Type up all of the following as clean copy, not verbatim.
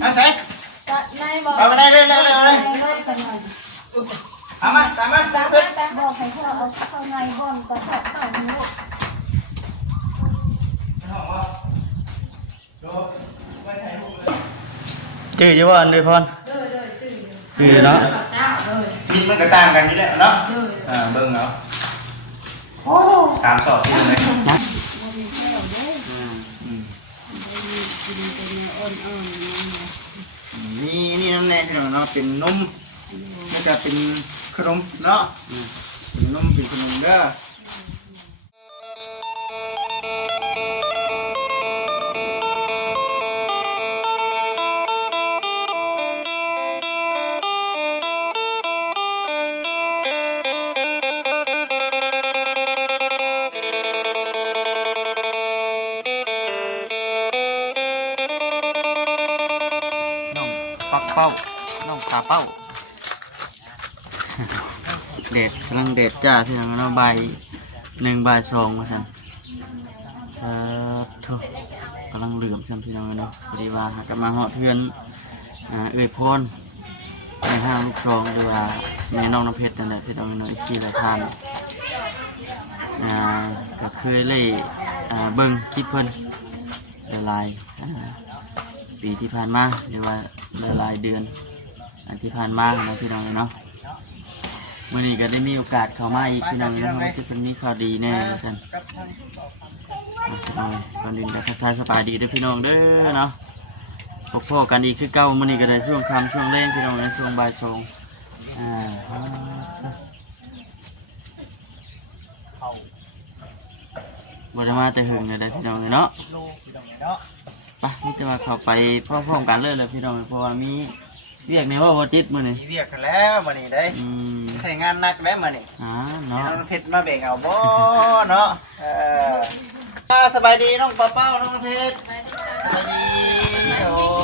เอาใส่เอาไปได้เลยเอามาตามมาบอกให้พ่อเอาเข้าในห้องก็ชอบเข้าในลูกจื้ออยู่บ่อันเลยพรจื้อเนาะ กินมันก็ต่างกันอยู่แล้วเนาะเบิ่งเนาะโอ้3 ศอกกินเลยนี่น้ำแน่พี่น้องเนาะเป็นนมมันจะเป็นขนมเนาะเป็นนมเป็นขนมเด้อเป้าน้องตาเป้าเด็ดกำลังเด็ดจ้าพี่น้องเนาะใบ1 บ่าย 2ว่าซั่นโธ่กำลังเหลื่อมซั่นพี่น้องเนาะพอดีว่าหากมาเหาะเทือนเอ่ยพรในห้างลูกซองหรือว่าแม่น้องน้ำเพชรนั่นแหละพี่น้องเนาะอีก4 ละทานก็เคยเลยเบิ่งคลิปเพิ่นหลายปีที่ผ่านมาหรือว่าหลายเดือนที่ผ่านมานะพี่น้องเนาะวันนี้ก็ได้มีโอกาสเข้ามาอีกพี่น้องนะเพราะว่าจะเป็นมีข่าวดีแน่ท่านก่อนอื่นก็ทักทายสบายดีด้วยพี่น้องเด้อเนาะพบพ่อกันอีกคือเก่าวันนี้ก็ได้ช่วงค่ำช่วงแรงพี่น้องในช่วงบ่าย 2บ่ได้มาแต่หึงเลยได้พี่น้องเนาะไปนี่จะมาเข้าไปพร้อมๆกันเลยพี่น้องเพราะว่ามีเรียกในว่าบ่จิตมื้อนี้เรียกกันแล้วมื้อนี้ได้ใช้งานหนักแล้วมื้อนี้เนาะน้องเพชรมาเบ่งเอาบ่เนาะสบายดีน้องเป้าน้องเพชร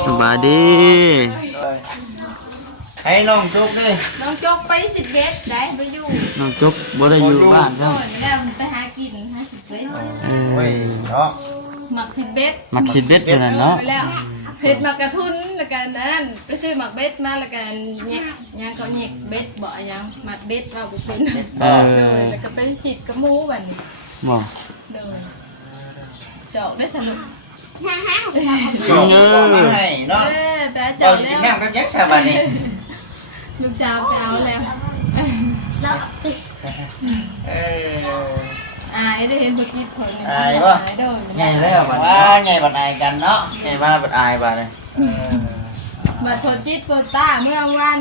สบายดีให้น้องจุกดิน้องจุกไป10 เมตรได้ไปอยู่น้องจุกบ่ได้อยู่บ้านครับแล้วไปหากิน50 เมตรโอ้ยเนาะหมัก10 เมตรหมัก10 เมตรเท่านั้นเนาะเห็ดหมักกระทุนแล้วกันนั่นไปซื้อหมักเบ็ดมาแล้วกันยังเขาแยกเบ็ดบ่ยังหมักเบ็ดว่าบุเป็นแล้วก็ไปฉีดกระมูบันบ่เดินเจาะได้สนุกเจาะมาให้เนาะไปเจาะแล้วงามกับยักษ์ชาวบ้านนี่ลูกสาวไปเอาแล้วได้เห็นพอจิตคนอายป่ะไงแล้วว่าไงบัดอายกันเนาะไงว่าบัดอายบัดเลยบัดพอจิตพอตาเมื่อวัน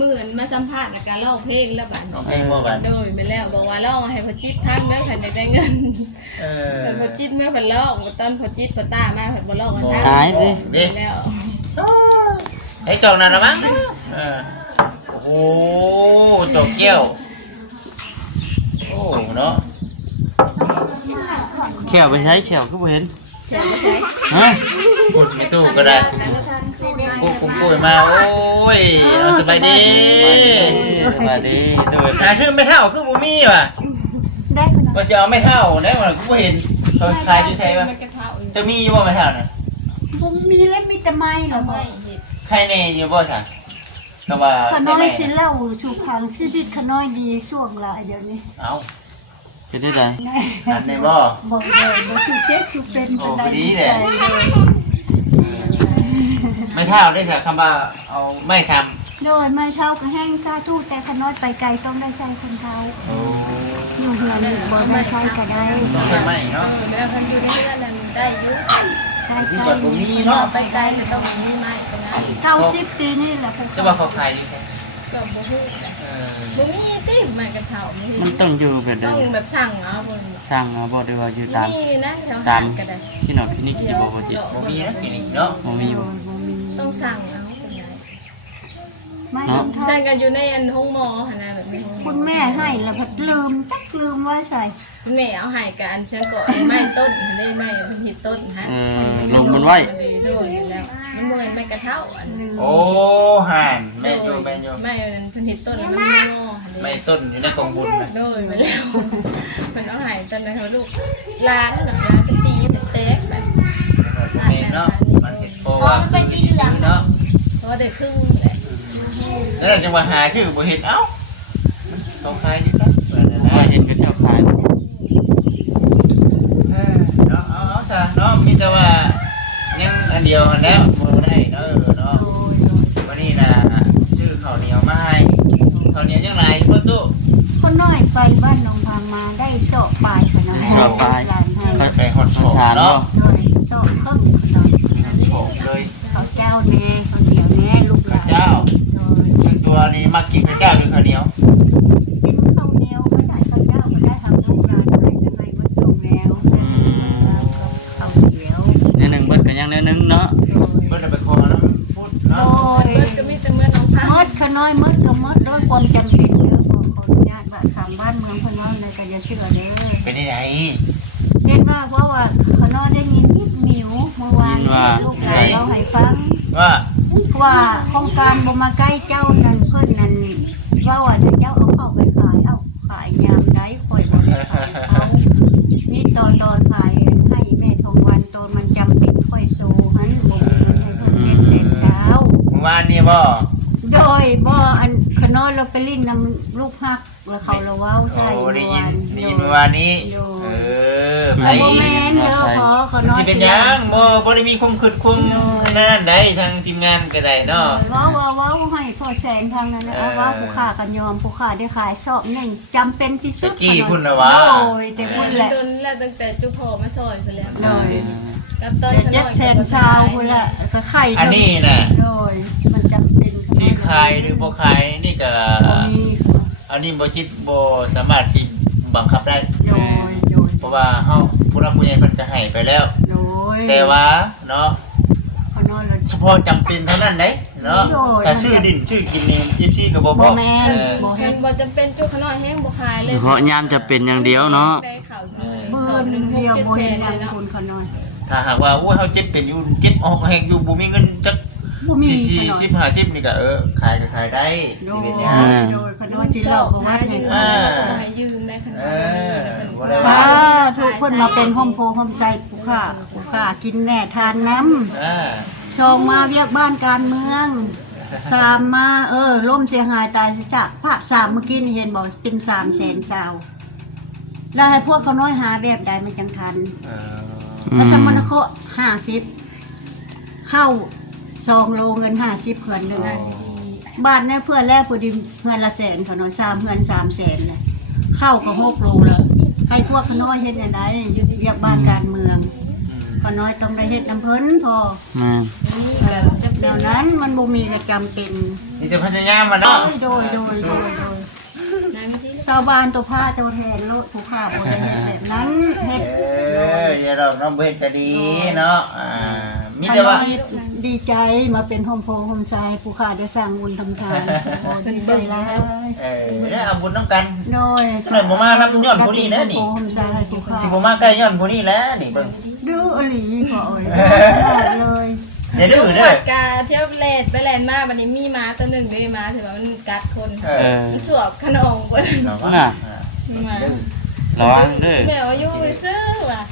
มื่นมาสัมภาษณ์การร้องเพลงแล้วบัดเพลงว่าบัดโดยไปแล้วบอกว่าร้องให้พอจิตพักแล้วใครได้เงินแต่พอจิตเมื่อผันร้องตอนพอจิตพอตามาผันบ่ร้องกันทั้งหายดิแล้วไอ้จอกนั่นละมั้งโอ้จอกเกี้ยวโอ้เนาะแขวไปใช้แขวก็บ่เห็นฮะกดไม่ตู้ก็ได้ปุ๊บปุ้ยมาโอ้ยสบายดีสบายดีตัวหาชื่อไม่เท่าคือบุมี่ว่ะว่าจะเอาไม่เท่าเนี่ยมันกูเห็นเขาขายอยู่ใช่ป่ะจะมีอยู่บ่ไม่เท่าน่ะบุมีแล้วมีแต่ไม้เหรอบ่ใครในอยู่บ่ซะก็ว่าขน้อยสิเล่าสู่พังชีวิตขน้อยดีช่วงละเดี๋ยวนี้เอาเป็นได้ไงอันนี้บ่บอกเลยบ่คือเจ๊คือเป็นโอ้ดีเลยไม่เท่าได้ซะคำว่าเอาไม่ซ้ำโดยไม่เท่าก็แห้งจ้าทู่แต่ขน้อยไปไกลต้องได้ใช้คนเท่าอยู่เฮือนบ่ได้ใช้ก็ได้ไม่เนาะแล้วคันอยู่ในเรือนนั้นได้อยู่ที่ก่อนบ่มีเนาะไปไกลก็ต้องมีไม้กันนะ90 ปีนี่แหละจะว่าเขาขายอยู่ใช่ก็บ่ฮู้บ่มีติไม้กระเฒ่ามันต้องอยู่แบบต้องแบบสั่งเอาบ่สั่งเอาบ่ได้ว่าอยู่ตามตามที่นอนที่นี่กี่บ่บ่จิตบ่มีนะคลินิกเนาะบ่มีต้องสั่งเอาสั่งกันอยู่ในอันห้องหมอหั่นน่ะแบบนี้คุณแม่ให้แล้วพัดลืมไว้ใส่แม่เอาให้กับอันฉันก็ไม้ต้นได้ไม้หิดต้นฮะลงมันไว้ด้วยแล้วมันบ่ไม้กระเฒ่าอันโอ้ห่านแม่อยู่ไม้อันหิดต้นมันงอไม้ต้นอยู่ในกองบุญนะด้วยมาแล้วมันเอาให้ตอนนั้นลูกร้านแบบร้านตีเป็นเต๊กแบบเนาะมันเห็ดโพว่ามันไปสีเหลืองเนาะ ได้ครึ่งแหละ แล้วจังหวะหาชื่อบ่เห็นเอ้าต้องขายนี่ซะเปิด บ่ค่อยเห็นเขาเจ้าขาย เนาะเอาซะเนาะมีแต่ว่ายังอันเดียวหันแล้วบ่ได้เนาะเนาะวันนี้น่ะชื่อข้าวเหนียวมาให้ข้าวเหนียวจังไรเพิ่นตู้ คนน้อยไปบ้านหนองพางมาได้โซะปลายขนาด ชอบไป หลานให้ ไปฮอด ข้าวสาร เนาะ เนาะ น้อยโซะครึ่งขนาด โฉกเลย เขาเจ้าแน่เขาเดียวแน่ลูกหลาน เจ้า โดย ซึ่งตัวนี้มักกินข้าวเจ้าหรือข้าวเหนียว กินข้าวเหนียวไม่ได้ข้าวเจ้าไม่ได้ทำลูกหลานให้จะให้มันส่งแล้วข้าวเหนียว แนวหนึงเบิดก็ยังแนวหนึงเนาะ เพิ่นเอาไปขอน้ำพุทธ โด เนาะ ย เบิดก็มีแต่เมื่อน้องพัก มดขน้อยมดก็มดด้วยความจำเป็นเด้อขออนุญาตว่าทางบ้านเมืองพน้อยในก็จะเชื่อเด้อ เป็นได้ไง เห็นว่าว่าขน้อยได้ยินนิดหมิวเมื่อวานนี้ลูกหลานเราให้ฟัง ว่า ว่าโครงการบ่มาใกล้เจ้านั่นเพิ่นนั่นว่าถ้าเจ้าเอาเข้าไปขายเอาขายยามใดข่อยบ่ได้ขายเขานี่ตอนขายให้แม่ทองวันตอนมันจำเป็นค่อยโซหันบ่มีเงินให้เพิ่นเฮ็ดเสร็จเช้า เมื่อวานนี้บ่ โดยบ่อันขน้อยเราไปลิ้นนำลูกฮักแล้วเขาละเว้า โอ้ ใช่ ได้ เมื่อ ยิ วาน น ได้ยินเมื่อวานนี้ไป แต่บ่แม่นเด้อพอขน้อย สิเป็นหยังบ่ได้มีความคิดความนั่นใดทางทีมงานก็ได้เนาะ เว้าให้พ่อแสนทางนั้นนะเอาว่าผู้ค้ากันยอมผู้ค้าได้ขายชอบนี่จำเป็นที่สุด ตะกี้พุ่นน่ะว่า โอ้ยแต่พุ่นแหละ โดนแล้วตั้งแต่จุพอมาซอยไปแล้ว โดย กับตอน เดี๋ยว ข เจ็ดแสนซาวพุ่นละก็ไข่ อันนี้น่ะ โดยมันจำเป็น สิขายหรือบ่ขายนี่ก็ บ่มี อันนี้บ่จิตบ่สามารถสิบังคับได้ โดยโดย เพราะว่าเฮาผู้รักผู้ใหญ่เพิ่นก็ให้ไปแล้ว โดย แต่ว่าเนาะ เขานอนแล้ว เฉพาะจำเป็นเท่านั้นเด้เนาะ โอ้ย ถ้าซื้อดินซื้อกินนี่14ก็บ่พ บ่ อ แม่น เออ บ่ มั เฮ็ น ด บ่จำเป็นจุขน้อยแห้งบ่ขายเลย เฉพาะยามจะเป็นอย่างเดียวเนาะ ได้ข่าวเสมอ เบิ่ สอบ น หนึ่งหก เดียว เจ็ด บ่ แส เฮ็ด น ห เล ยัง ยเนาะ คุณเขาน้อย ถ้าหากว่าโอ้ยเฮาเจ็บเป็นอยู่เจ็บออกแฮงอยู่บ่มีเงินจัก บ่มี 40 10 50นี่ก็ขายก็ขายได้ โด สิ ย เป็นหยัง โดยเขาน้อยสิเลิกบ่ว่า ยื ให้ มได้ให้ยืมได้ขนาดนี้ก็ถึง สาธุเพิ่นมาเป็นโฮมโพโฮมใจผู้ค้ากินแน่ทานน้ำ อ่า สองมาเวียกบ้านการเมืองสามมาล่มเสียหายตายสิจะภาพสามเมื่อกี้นี่เห็นบอกเป็น300,000 ซาวแล้วให้พวกเขาน้อยหาแบบใดมันจังทัน เออ มาสมณโค50เข้า2โลเงิน50เพื่อนหนึงบ้านเนี่ยเพื่อนแรกผู้ดิเพื่อนละแสนเขาน้อย3เพื่อน300,000เลยเข้าก็6โลแล้วให้พวกเขาน้อยเฮ็ดจังไดเวียกบ้านการเมืองเขาน้อยต้องได้เฮ็ดน้ำเพิ่นพอ แม่น นี่ก็จำเป็ เดี๋ น ยวนั้นมันบ่มีก็จำเป็น นี่จะพยายามมาเนาะ โดย นายไม่ที่ ชาวบ้านตัวผ้าตัวแทนโลดผู้ค้าบ่ได้เฮ็ดแบบนั้นเฮ็ด อย่าดอกน้องเบ็ดจะดีเนาะมีแต่ว่า ดีใจมาเป็นโฮมโพโฮมไซผู้ค้าได้สร้างบุญทำทานโอ้ดีใจแล้ว ได้เอาบุญน้ำกัน โดย หน่อยบ่มารับย้อนผู้นี้นะนี่ โฮมโพโฮมไซผู้ค้า สิบ่มาใกล้ย้อนผู้นี้แล้วนี่เบิ่ง ดื้ออหลีพอเอ้ยมากเลย อย่าดื้อ ห เด้ วั อ ดกาเที่ยวเลดไปแลนมาวันนี้มีม้าตัวหนึ่งเลยม้าถือว่ามันกัดคน เออ มันฉวบขนมคน น่ะ มา ระวังเด้อ แม่อายุซื้อว่ะ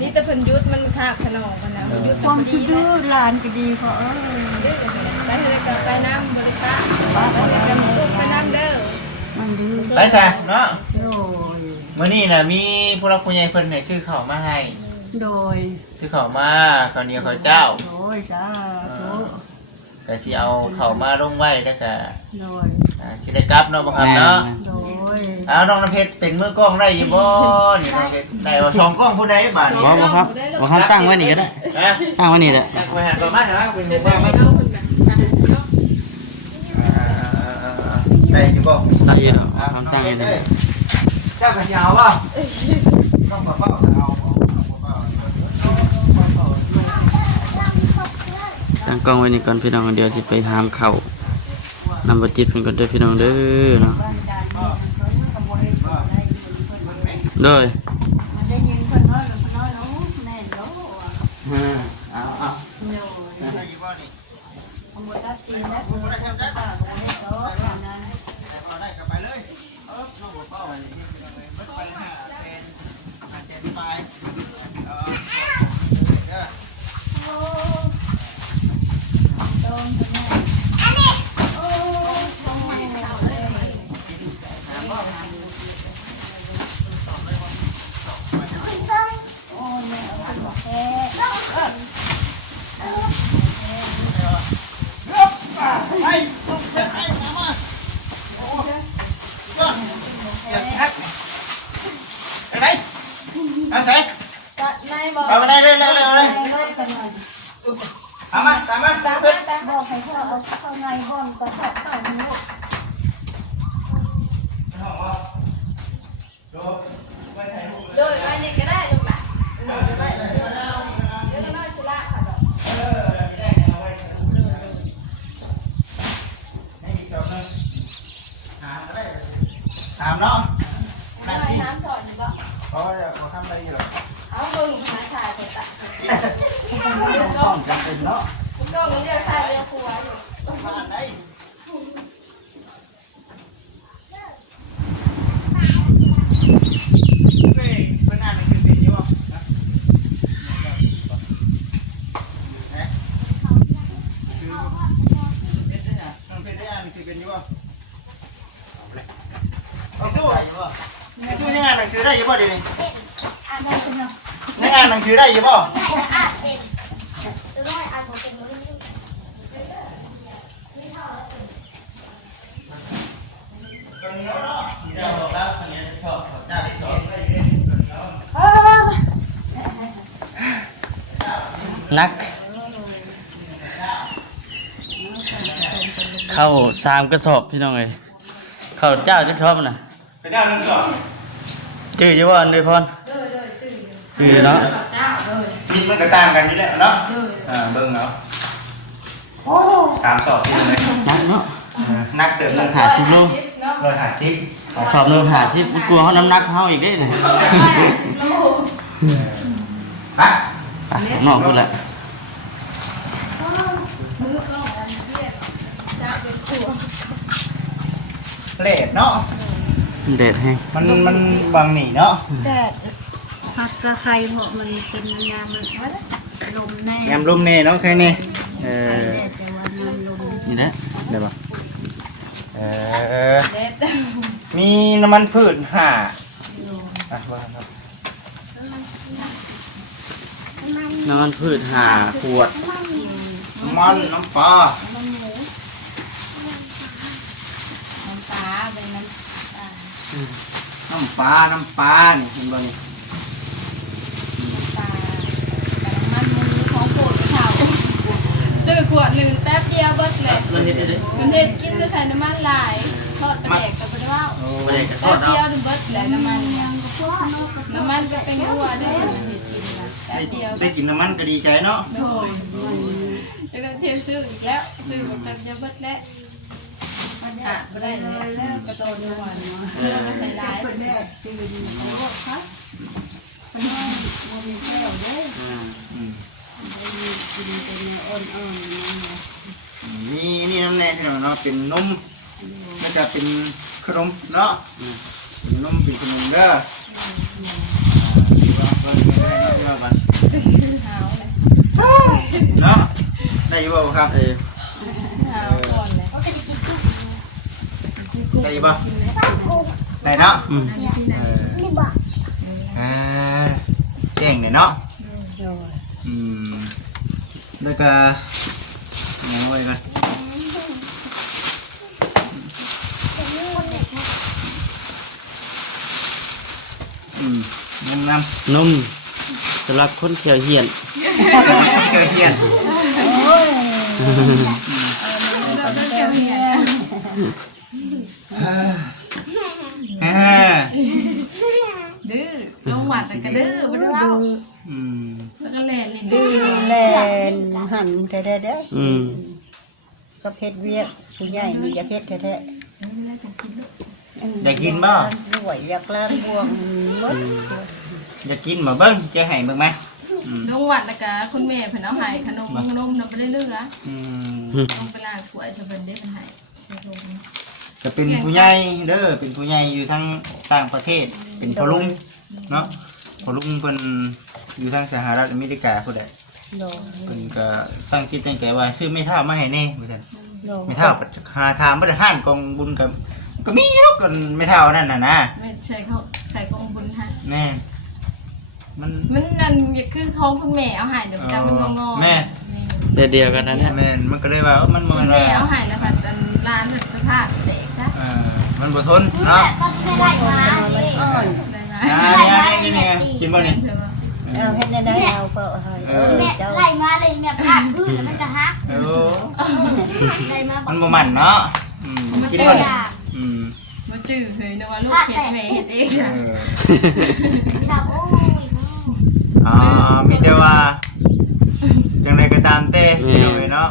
นี่แต่เพิ่นยุดมันคาบขนมกันนะมันยุด ความ ดี ที่ดื้อหลานก็ดีพอเอ้ย ไปเลยกับไปน้ำบริการไปเลยกับสุกไปน้ำเด้อ มันดื้อ ไปซะเนาะ โดย มื้อนี้น่ะมีผู้รักผู้ใหญ่เพิ่นให้ซื้อข้าวมาให้ โดย ซื้อข้าวมาข้าวเหนียวข้าวเจ้า โดยสาธุ ก็สิเอาข้าวมาลงไว้แล้วก็ โดย สิได้กลับเนาะบ่ครับเนาะ โดย เอาน้องน้ำเพชรเป็นมือกล้องได้อยู่บ่นี่น้องเพชรได้ว่า2กล้องผู้ใดบาดนี้ บ่บ่ครับบ่ครับตั้งไว้นี่ก็ได้ นะ ตั้งไว้นี่แหละ ตักไว้ให้ประมาณนั้นเป็น เดี๋ยว ว่า ไป มัน เอาคนแบบเนาะ ได้อยู่บ่ ตั้งอยู่เนาะครับตั้งอยู่นี่ เจ้าก็สิเอาบ่ต้องเฝ้าเอา ตั้งกล้องไว้นี่ก่อนพี่น้องเดี๋ยวสิไปหามข้าวนำบ่จิตเพิ่นก่อนเด้อพี่น้องเด้อเนาะโดย มันได้ยินคนน้อยคนน้อยแล้วแม่แล้ว เอา ได้อยู่บ่นี่ ขโมยตัดตีนแล้วคนได้ทำได้ป่ะคนได้โตอย่างนั้น เอาได้ก็ไปเลยน้องบ่เฝ้าอันนี้มันไปหาเป็นไปเด้อ โตคนแม่ ไปไปน้ำมาโอ้ก็อย่าทักไปไหนอาศัย ก็นายบอก เอาไปได้เลยเลยตามมาตามมา ตามมาตาม บอกให้พ่อเอาเข้าในห้องก็เข้าในลูก โดยไว้นี่ก็ได้ลูกหลานโดยไว้เดี๋ยวน้อยสุราค่ะดอกถามเนาะ น้อยน้ำสอนอยู่บ่ เขาเขาทำอะไรอยู่หรอ เอามึงมาถ่ายเถอะ ต้องจำเป็นเนาะ คุณน้องเรียกถ่ายเรียกครัวอยู่ มาไหนนี่เป็นงานเป็นเป็นยี่ห้อนะเป็นได้งานเป็นยี่ห้อไอ้ตู้ไอ้ตู้ยังงานหนังสือได้ยี่ห้อเดี๋ยวนี้ อ่านได้เป็นเนาะ ยังงานหนังสือได้ยี่ห้อ ได้ละอ่านเป็นจะต้องอ่านของเป็นมื้อนี้ เจ้าบอกแล้วคนนี้ชอบเจ้าที่ชอบนัก เข้า3กระสอบพี่น้องเอ้ยเข้าเจ้าที่ชอบน่ะ พระเจ้าหนึ่งสอง จื้ออยู่บ่อันเด้อพร จื้อ จื้อเนาะ เจ้าเลย มีมันก็ต่างกันอยู่แล้วเนาะ จื้อ เบิ่งเอาโอ้3 สอบที่เลย นักเนาะ นักเติมเลย 50โล เนาะ 150 สอบหนึง50มันกลัวเขาน้ำหนักเฮาอีกเด้นี่ 50โล ไป ไปข้างนอกพุ่นแหละ มือก็อันเทียบจะเป็นครัว เลดเนาะ เด็ดแฮง มันบางหนีเนาะ แต่ผักกระไคร้เพราะมันเป็นยามมันลมแน่ แอมลมเน่เนาะใครเน่แต่ว่าน้ำลม นี่แหละ ได้ปะ เด็ด มีน้ำมันพืช5อ่ะว่าครับ น้ำมันพืช5ขวด น้ำมันน้ำปลา น้ำปลาเป็นน้ำปลา น้ำปลานี่เห็นบ่นี่ ปลาแต่น้ำมันมันมีของโปรดเขาซื้อขวดหนึ่งแป๊บเดียวเบิดเลย เราเฮ็ดได้ มันเด็ดกินจะใส่น้ำมันหลายทอดปลาแดกกับปลาว่าว บ่ได้กระท แป๊ อบ ด เดียว เอา ถึงเบิดเลยน้ำมันเนี่ยน้ำมันก็เป็นรัวได้มันเห็ดกินนะแป๊บเดียว ได้กินน้ำมันก็ดีใจเนาะ โดยจะได้เทียมซื้ออีกแล้วซื้อแบบแป๊บเดียวเบิดแล้วมันหาไม่ได้เลยกระโดดหน่อยเราก็ใส่ลาย เป็นแดดจีนของโลกครับเป็นว่ามันมีแก้วเด้ กินเป็นอ่อนๆ นี่น้ำแน่ที่เราเนาะเป็นนมแล้วก็เป็นขนมเนาะเป็นนมเป็นขนมเด้อว่าเพิ่นไม่ได้เนาะบัด หาวเลย เนาะได้อยู่บ่ครับ หาวก่อนเลย ได้อยู่บ่ได้เนาะ นี่บ่ แจ้งเนี่ยเนาะแล้วก็เอาไว้กันนมน้ำ นมสำหรับคนเขียวเหียน เกลือเทียน ดื้อลงหวัดแต่ก็ดื้อไม่ได้ว่าแล้วก็เล่นลิ้น ดื้อแลนหั่นแท้ๆเด้อ ก็เพชรเวียกผู้ใหญ่มีจะเพชรแท้ อยากกินบ่ รวยอยากล้างบวงหมด อยากกินบ่เบิ้งจะให้เบิ่งไหม ลงหวัดแล้วก็คุณแม่เพิ่นเอาให้ขนมนมน่ะบ่ได้เหลือลงไปล้างถ้วยซะเพิ่นได้เพิ่นให้ใส่ถุง จะเป็นผู้ใหญ่เด้อเป็นผู้ใหญ่อยู่ทางต่างประเทศเป็นพ่อลุงเนาะพ่อลุงเพิ่นอยู่ทางสหรัฐอเมริกาพุ่นแหละ โด เพิ่นก็ตั้งจิตตั้งใจว่าซื้อไม่เท่ามาให้แน่ว่าซั่น โด ไม่เท่าปัจหาทางบ่ได้ห้านกองบุญก็มีเนาะกันไม่เท่านั่นน่ะนะ แม่ใส่เขาใส่กองบุญให้ แม่มัน มันนั่นคือของคุณแม่เอาให้เดี๋ยวจำมันงอๆ แม่ แต่เดียวกันนั่นแหละ แม่นมันก็เลยว่ามันบ่แม่น แม่ ว่า เอาให้แล้วพัดร้านไปพากเด็กซะ มันบ่ทนเนาะ มันอ่อน ได้มา นี่กินบ่นี่ เอาเฮ็ดได้เอาก็ให้เจ้า ไล่มาเลยแม่พลาดพื้นแล้วมันก็ฮัก เออ ไล่มาบอ มั ก นบ่มันเนาะกินบ่นี่ บ่จื้อเฮ้ยนึกว่าลูกเฮ็ดแม่เฮ็ดเองจ้ะ พี่ดาวโอ้ย อ๋อมีแต่ว่าจังไดก็ตามเต้เลยเนาะ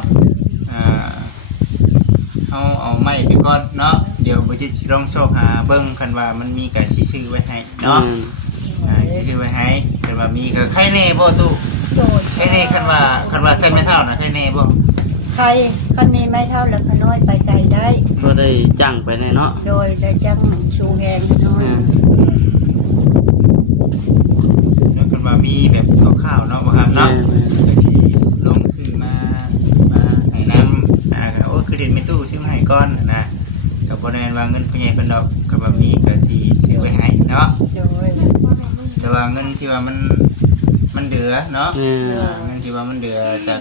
เอาไม้ไปก่อนเนาะเดี๋ยวบ่จิตสิลองโชคหาเบิ่งคันว่ามันมีก็สิซื้อไว้ให้เนาะสิซื้อไว้ให้คันว่ามีก็ใครแน่บ่ตู้ โดด ใครแน่คันว่าใส่ไม่เท่านะใครแน่บ่ ใครคันนี้ไม่เท่าแล้วขน้อยไปไกลได้ ก็ได้จังไปแน่เนาะ โดยได้จังชูแหงน้อย แล้วคันว่ามีแบบคร่าวๆเนาะบ่ครับเนาะก็สิลองซื้อมาให้นำโอ้คือเด็ดไม่ตู้ซื้อมาให้ก่อนนะก็บ่แน่ว่าเงินผู้ใหญ่เพิ่นดอกก็บ่มีก็สิซื้อไว้ให้เนาะ โดย แต่ว่าเงินที่ว่ามันเดือเนาะ เออ เงินที่ว่ามันเดือจาก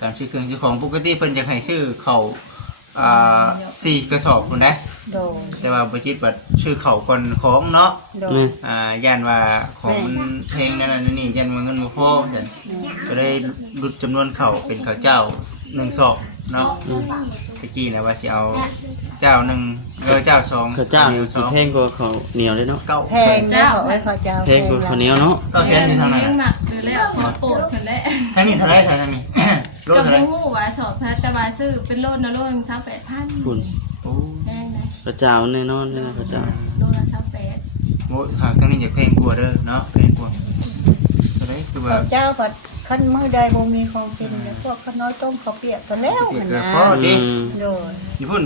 การซื้อเครื่องซื้อของปกติเพิ่นจะให้ซื้อเขา4กระสอบพุ่นได้ โดย แต่ว่าบ่จิตว่าซื้อเขาก่อนของเนาะ โด แม่ ย ย่านว่าของมันแพงนั่นนี่ย่านว่าเงินบ่พอซั่นก็เลยลดจำนวนเขาเป็นข้าวเจ้า1ซองเนาะตะกี้นะว่าสิเอาเจ้า1เจ้า2 ข้าวเจ้านี่สิแพงกว่าข้าวเหนียวเลยเนาะ แพงนะเขาให้เขาเจ้า แพงกว่าข้าวเหนียวเนาะ 9แสนที่เท่านั้น เลี้ยงหมักหรือแล้วขอโปรดเพิ่นแหละ ถ้ามีเท่าไหร่เท่านั้นนี่โล ก็ เท่าไหร่ บ่ฮู้ว่าสอบแต่ว่าซื้อเป็นโลนะโลนึง28,000 คุณ โอ้ แพงนะ ข้าวเจ้าแน่นอนเลยนะข้าวเจ้า โลละ28 โหหากตรงนี้อยากเพลงกลัวเด้อเนาะเพลงกลัวจะได้คือว่า เขาเจ้าก็คันมือใดบ่มีของกินแล้วพวกขน้อยต้มข้าวเปียกก็แล้ว เปียก หั่น แล้ว นะ พอดี โดย ญี่ปุ่น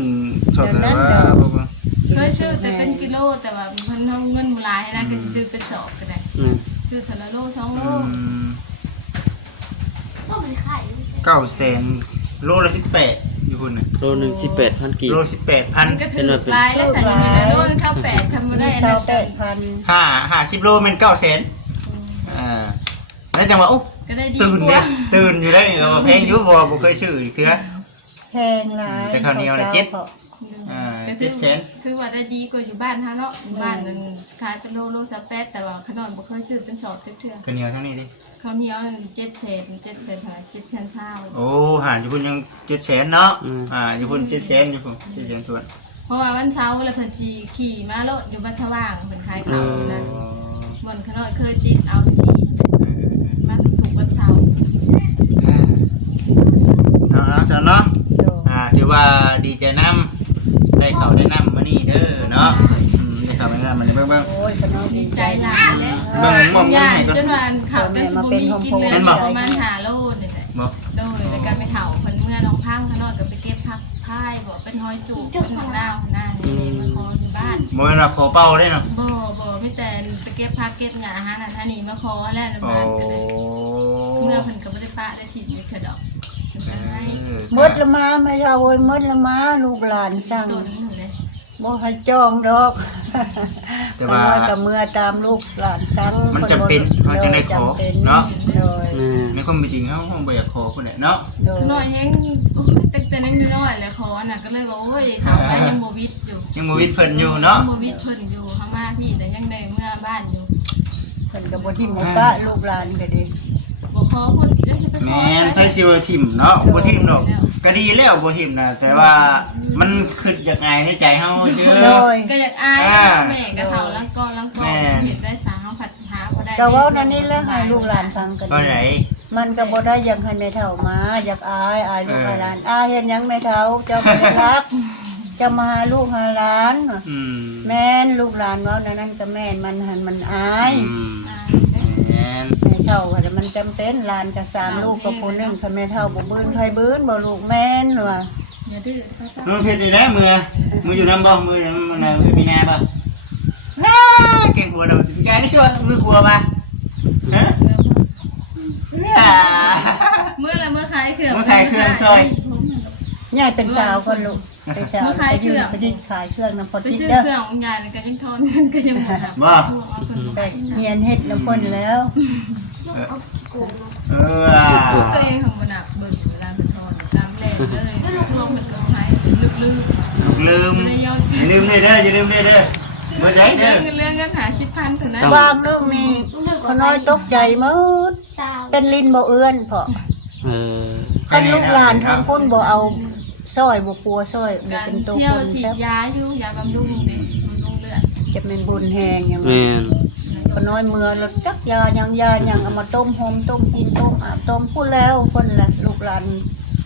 ชอบเลยว่าบอกว่า เคยซื้อแต่เป็นกิโลแต่ว่าเพิ่นเอาเงินบ่หลายนะก็สิซื้อเป็นสอบก็ได้ อืม ซื้อเทอละโล2โล ก็มันไข่ 900,000โลละ18ญี่ปุ่นน่ะ โลหนึง18,000กีบ โล มัน 18,000 ก็ถือหลายแล้วใส่อยู่ในโลนึง28ทำบ่ได้ มี อันนั้นจัง 28,000 50โลเป็น900,000แล้วจังว่าโอ้ ก็ได้ดี ตื่น ก เด้ ว่า ตื่นอยู่ได้ว่าเพลงอยู่บ่เคยชื่อคือ แพงหลาย แต่ข้าวเหนียวน่ะเจ็ด ขา 700,000 คือว่าได้ดีกว่าอยู่บ้านเฮาเนาะอยู่บ้านมันขายเป็นโล28แต่ว่าขนมบ่เคยซื้อเป็นสอบจักเทื่อ กันเหนียวทั้งนี้ดิ ข้าวเหนียว7เศษ7เศษเท่าไหร่7เศษเช้า โอ้หารญี่ปุ่นยัง700,000เนาะญี่ปุ่น700,000ญี่ปุ่น700,000ทวน เพราะว่าวันเช้าแล้วเพิ่นสิขี่มารถอยู่บ้านสว่างเพิ่นขายข้าวอยู่นะบ่นขนมเคยติดเอาที่มาถูกวันเช้า เอาซะเนาะ โดย ถือว่าดีใจน้ำได้เขาได้น้ำมานี่เด้อเนาะได้เขาได้น้ำมาเลยเบิ่ง โอ้ยขน้อยดี ใจ ใจ หลายแล้ว เบิ่งมอง ยา ให้ ย ก่อน จนว่าข้าวจนสิบ่มีกินเลยประมาณ5โลนี่แหละ บ่ โดยแล้วก็ไม่เฒ่าเพิ่นเมื่อน้องพังขนมก็ไปเก็บผักพายบ่เป็นหอยจูบเป็นมะนาวหน้านี่เลยมาขออยู่บ้าน บ่แม่นว่าขอเป้าได้เนาะ บ่มีแต่ไปเก็บผักเก็บหญ้าอาหารอันนี้มาขอแล้วใน โอ้ บ้านก็ได้เมื่อเพิ่นก็บ่ได้ปะได้ถิ่นอยู่เถอะดอกเพิ่นก็ให้ มดละมาไม่เอาโอ้ยมดละมาลูกหลานสั่ง ต้นนั่นแหละ บ่ให้จ้องดอก แต่ว่า กับเมื่อตามลูกหลานสั่ง มันจำเป็นเขาจะได้ขอ จำป็ เนาะ โดย อืม ในความเป็นจริงเขาบ่อยากขอคนใดเนาะ โดย ขน้อยแฮงโอ้ยแต่นั้นน้อยแล้วขอน่ะก็เลยว่าโอ้ยเฒ่าไปยังบ่วิทย์อยู่ ยังบ่วิทย์เพิ่นอยู่เนาะ บ่วิทย์เพิ่นอยู่เฮามาพี่แต่ยังได้เมื่อบ้านอยู่ เพิ่นก็บ่ที่หมู่ป้าลูกหลานก็ดี บ่ขอเพิ่นเดี๋ยวสิไปขอ แม่นไผสิว่าทิ่มเนาะบ่ทิ่มดอกก็ดีแล้วบ่ทิ่มนะแต่ว่ามันคิดอยากอายในใจเฮาซื่อ โดย ก็อยากอายแม่ก็เฒ่าแล้วก็เห็นได้สาวผัดหาบ่ได้ แต่ว่านั่นนี่แล้วให้ลูกหลานฟังกัน ก็ไหน มันก็บ่ได้อยากให้แม่เฒ่ามาอยากอายลูกหลานเฮ็ดหยังแม่เฒ่าเจ้าบ่ได้รักจะมาหาลูกหาหลาน อืม แม่นลูกหลานเว้านั่นก็แม่นมันหันมันอาย แม่น แม่เฒ่าว่ามันจำเป็นหลานก็สามลูกก็ผู้หนึงถ้าแม่เฒ่าบ่บื้นไผบื้นบ่ลูกแม่นว่า อย่าดื้อครับ มันเพชรได้แล้วมืออยู่น้ำบ่มือมันมีแน่บ่เก่งหัวเราแกนี่ชั่วมือกลัวป่ะฮะ เมื่อละเมื่อขายเครื่อง ยายเป็นสาวคนลูกเป็นสาวไปยืนไปดิ้นขายเครื่องน้ำพอ ไป ติด ซื้อ เด้อ เครื่องของยายก็ยังทอนก็ยังบ่ บ่ ไปเฮียนเฮ็ดน้ำพ่นแล้ว เออ ตัวเองของมันหนักเบิ่ง เลยลูกลงมันก็หายลืม ลูกลืม ไม่ยอม อย่าลืมเลยเด้ออย่าลืมเลยเด้อเมื่อไหร่เด้อ เรื่องเงินหา10,000เท่านั้น บางเรื่องนี่ขน้อยตกใจหมด สาว เป็นลิ้นบ่เอื้อนเพราะ เออ คันลูกหลานทางคนบ่เอาซอยบ่ปัวซอยบ่ การ เป็นตัว เที่ย ค วน ฉีด ซะ ยาอยู่ยาบำรุงเด็กบำรุงเลือด จะเป็นบุญแหงอย่าง แม่น ขน้อยเมื่อแล้วจักยายังเอามาต้มหอมต้มกินต้มอาบต้มพูดแล้วคนละลูกหลาน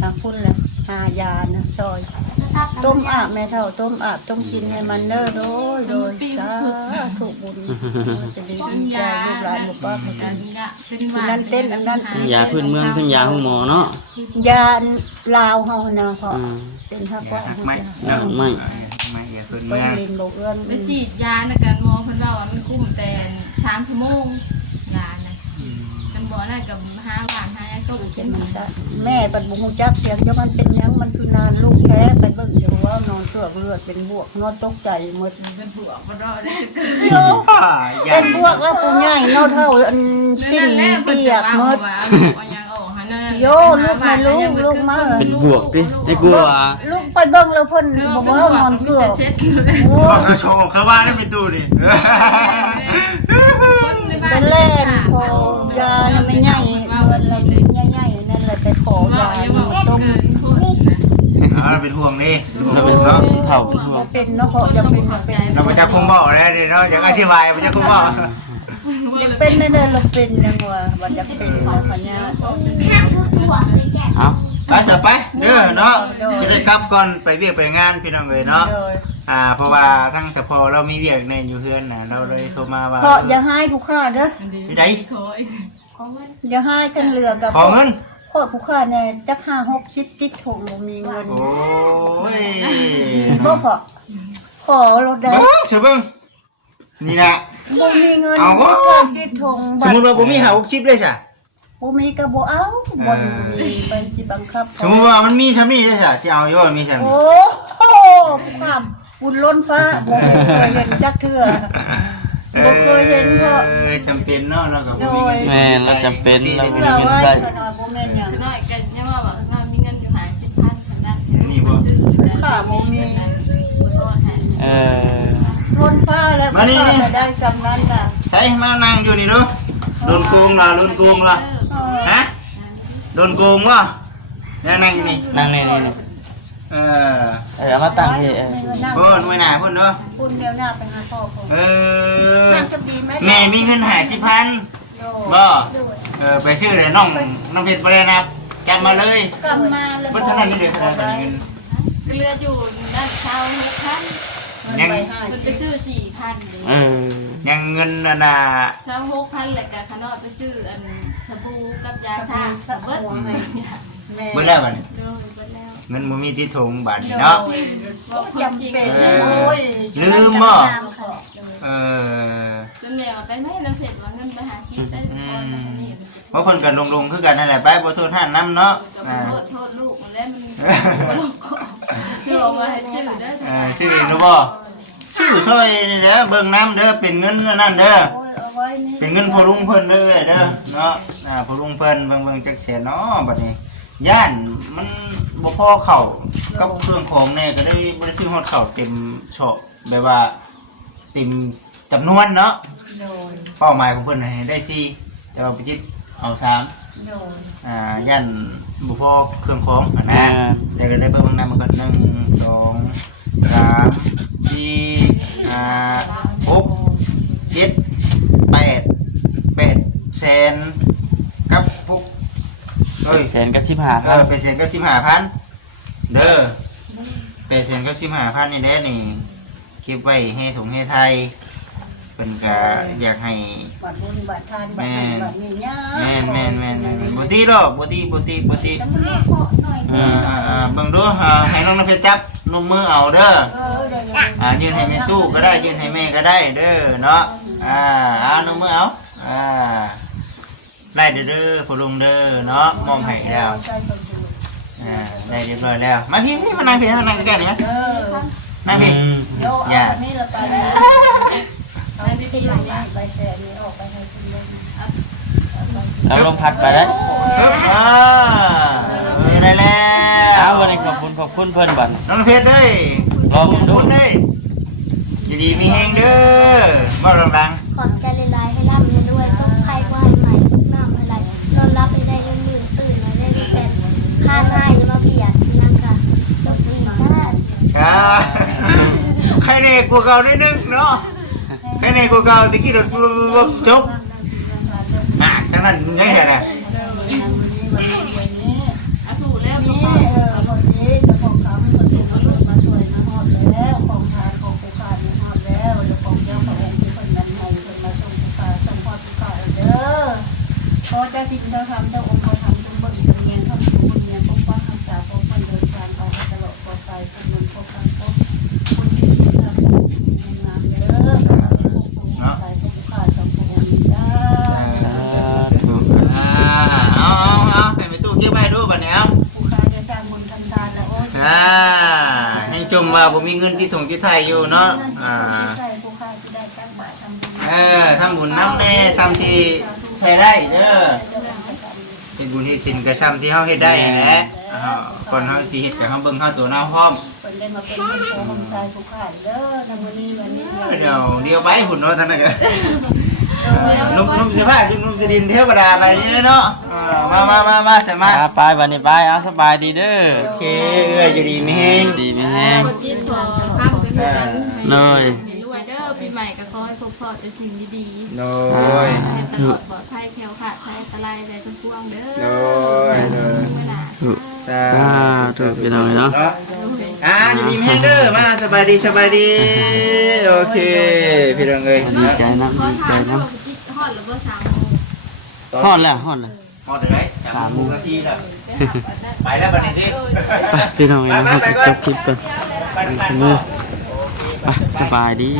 ทางพุ่นละหายานะซอย ต้มอาบแม่เท่าต้มอาบต้มกินให้มันเด้อโดยสาธุบุญจะดี กิน ใจ ยา ลูกหลานบ่ป้า อันนี้เป็นหวาน นั่นเต้นอันนั้น ทั้งยาพื้นเมืองทั้งยาห้องหมอเนาะ ยาลาวเฮานะพ่อ อืม เป็นฮัก อย่า ว่า หักไม่ อย่าหักไม้ ไม่อย่าเพิ่น ต้ เมื ม อง ลินบ่เอื้อน ไปฉีดยาในการหมอเพิ่นว่ามันคุ้มแต่3 ชั่วโมงยานะกันบ่ได้กับ5 วัน5ยาก็ เป็ กิ น น มันซะแม่ปัดบ่ฮู้จักเสียงจะมันเป็นหยังมันคือนานลูกแท้ไปเบิ่งอยู่ว่านอนเสือกเลือดเป็นบวกนอนตกใจหมด เป็นบวกบ่รอได้เกิด โย อย่า เป็นบวกแล้วผู้ใหญ่เนาะเท่าอันสิ้นเปียกหมด โยลูกมาลูกมา เป็นบวกดิได้กลัว ลูกไปเบิ่งแล้วเพิ่นบอกว่านอนเกือบ เช็ดเลย โอ้ บอกเขาโชว์เขาว่าได้เป็นตู้นี่ คนในบ้า เป็น นเล่นพอยาน่ะไม่ใหญ่เพิ่นละใหญ่ๆนั่นแหละไปขอ ว่าย า ยังว่า มาต้ม เกินคนนะ เราเป็นห่วงนี่ เราเป็น เนาะ เฒ่าเป็นห่ว บ่ ง เป็นเนาะเพราะจะเป็นบ่เป็น เราไปจะคุ้มบอกแล้วนี่เนาะอยากอธิบายไปจะคุ้มบอก จะเป็นแน่ๆเราเป็นจังว่าว่าจะเป็นว่าพญา ห้ามพูดหัวเลยแก เอ้า ไปจะไปเด้อเนาะจะได้กลับก่อนไปเวียกไปงานพี่น้องเลยเนาะ โดย เพราะว่าทั้งแต่พอเรามีเวียกในอยู่เฮือนน่ะเราเลยโทรมาว่า เพราะอย่าให้ผู้ฆ่าเด้อ อยู่ไหน ของเงิน อย่าให้กันเหลือกับ ขอเงิน โคตรผู้ฆ่าเนี่ยจัก5-60ติดถุงบ่มีเงิน โอ้ย บ่พอขอรถได้ เบิ้งเสยเบิ้งนี่นะ บ่มีเงิน เอาวะ บ่ติดถุง สมมติว่าผมมีหาคลิปเลยจ้ะ บ่มีก็บ่เอาบ่มีไปสิบังคับ สมมติว่ามันมีชำนี่เลยจ้ะสิเอาอยู่ว่ามีชำ โอ้ นี่ โหผู้ฆ่าบุญล้นฟ้าบ่เคยเห็นจักเทื่อ บ่เคยเห็นเพราะ จำเป็นเนาะเราก็บ่มี แม่เราจำเป็นเรา เพื่อไว้ก็น้อยบ่แม่นหยัง น้อยกันยังว่าแบบเรามีเงินอยู่หา10,000เท่านั้นซื้อแต่บ่มีเงินบ่ทอดให้ เออ ล้นฟ้าแล้วผู้ฆ่าก็ได้สำนั้นน่ะ ใช่มานั่งอยู่นี่ดูโดนโกงล่ะโดนโกงล่ะฮะโดนโกงวะเนี่ยนั่งอยู่นี่ นั่งนี่นี่ เอามาตั้งที่ เพิ่นไว้หน้าเพิ่นเนาะ คุณเดี๋ยวหน้าไปหาพ่อผม นั่งก็ดีไหม แม่มีเงินหา10,000บ่ไปซื้อเลยน้องเพชรบ่ได้นับจับมาเลย กลับมาแล้ว บ่ทันนั้นนี่เด้อขนาดนี้เงิน ก็เหลืออยู่ด้านเช้า6,000 ยัง มันไปซื้อ4,000เลย เออ ยังเงินน่ะ เช้า6,000แล้วก็ขนมไปซื้ออันชาบูกับยาซ่าเบิด แม่ เบิ่แล้วบัดนี้ เบิดแล้ว เงินบ่มีที่ถุงบาทนี่เนาะ บอกคน จำ จริง เป็น เล เลย ยโอ้ย ลืมบ่ เออ จนแม่ว่าไปแม่น้ำเผ็ดว่าเงินไปหาชีพได้ทุกคนนี่ เพราะเพิ่นก็ลงๆคือกันนั่นแหละไปบ่โทษท่านนํเนาะ ก็โทษลูกมันแล้วมันบ่ลงคอซื้อมาให้จื้อได้ ชื่อรู้บ่ชื่อซอยนี่แหละเบิ่งน้ำเด้อเป็นเงินนั่นเด้อ โอ้ยเอาไว้นี่ เป็นเงินพอลุงเพิ่นเด้อเด้อเนาะพอลุงเพิ่นเบิ่งจักแสนเนาะบัดนี้ย่านมันบ่พอเข้ากับเครื่องของแน่ก็ได้บ่ได้ซื้อฮอดข้าวเต็มเฉาะแบบว่าเต็มจำนวนเนาะ โดย เป้าหมายของเพิ่นให้ได้4แต่ว่าไปจิตเอา3 โดย ย่านบุพอเครื่องของอะนะเดี๋ยวก็ได้เบิ่งนำมันก็1 2 3 4 5 6 7 8แสนกับ6 แสนกับ15,000 8แสนกับ15,000เด้อ8แสนกับ15,000นี่แหละนี่เก็บไว้ให้ถุงให้ไทยเพิ่นก็อยากให้ บัดบุญบัดทานบัดนั้นบัดนี้ย่า แม่นบ่ตีดอกบ่ตี แล้วมันก็เคาะหน่อย เบิ่งดูให้น้องน้ำเพชรจับนมมือเอาเด้อ เดี๋ยว ยืนให้แม่ตู้ก็ได้ยืนให้แม่ก็ได้เด้อเนาะนมมือเอาได้เด้อพ่อลุงเด้อเนาะมองให้แล้วได้เรียบร้อยแล้วมาพี่มานั่งพี่มานั่งใกล้ๆนี่นะนั่งพี่ โยเอาอันนี้ละไปแล้วเอาที่ที่ไหนใบแสนนี้ออกไปให้คุณลุง แล้วลมพัดไปแล้ว ได้แล้ว เอาบ่ บุญขอบคุณเพิ่นบัด น้องเพชรเด้ย รอผมดู คุณเด้ยอยู่ดีมีแฮงเด้อมาดัง ขอบใจหลายๆให้ร่ำให้ด้วยต้องใครว่าให้ใหม่ทุกน้ำอะไรนอนรับให้ได้เงินหมื่นตื่นมาได้รูปแบบค่าให้มาเบียดนั่นค่ะยกวีซ่า ๆช้าใครเนี่ยกลัวเก่าได้นึงเนาะใครเนี่ยกลัวเก่าตะกี้รถจบฉะนั้นยังไงน่ะ อ่ะถูกแล้วบ่ นี่ พอ คนนี้จะของเขาคนนี้เขาลูกมาช่วยนะฮอดแล้วของทานของผู้ขาดนี่ฮอดแล้วเดี๋ยวของเจ้าขององค์ที่คนนั้นให้คนมาส่งผู้ขาส่งพ่อผู้ขาเด้อพอจะทิ้งเราทำเจ้าองค์เขาทำจงเบิ่งจงเงียนทำจงเบิ่งเงียนปกป้องรักษาปกป้องเดินทางเอาให้ตลอดปลอดภัยทุกเงินพบกันพบคนที่ทำเป็นงามเด้อพบผู้ขาผู้ขาส่งผู้องค์จ้า เอาให้ไปตู้เก็บไว้ดูบัดนี้เอา ผู้ขาจะสร้างบุญทำทานแล้วโอ้ย ให้จมว่าผมมีเงินที่ถงที่ไทยอยู่เนาะใช่ผู้ขาจะได้ตั้งบาตรทำบุญ ทำบุญน้ำแน่ซ้ำที่ใช้ได้เด้อเป็นบุญที่สินกับซ้ำที่เฮาเฮ็ดได้แหละก่อนเฮาสิเฮ็ดกับเฮาเบิ่งเฮาตัวเนาพร้อม คนเล่นมาเป็นคนโชว์คนชายผู้ขาเด้อในมื้อนี้วันนี้ เดี๋ยวไปหุ่นเนาะท่านน่ะนุ่มๆสิพาซุ่มนุ่มสิดินเทวดาไปนี่เนาะมาสมา ไปบัดนี้ไปเอาสบายดีเด้อ โอเคอยู่ดีมีแฮง ดีมีแฮง พอจิตพอข้ามกันด้วยกัน เลย ให้รวยเด้อปีใหม่ก็ขอให้พบพอแต่สิ่งดี โด ๆ ย ให้ตลอดปลอดภัยแคล้วคลาดภัยอันตรายใดทั้งปวงเด้อ โดย เวลา ถูก สา ถูกพี่น้องเนาะ อยู่ดีมีแฮงเด้อมาสบายดีโอเคพี่น้องเอ้ย ดีใจนะ ขอ ดีใจ ถาม นะ ว่าจิตฮอดหรือบ่3 โมง ฮอดแล้วฮอดแล้ว พอได้ไหม3 นาทีแล้วไปแล้วบัดนี้ที่ ไปพี่น้องเนาะเราจะจบคลิปกัน ไป ไปสบายดี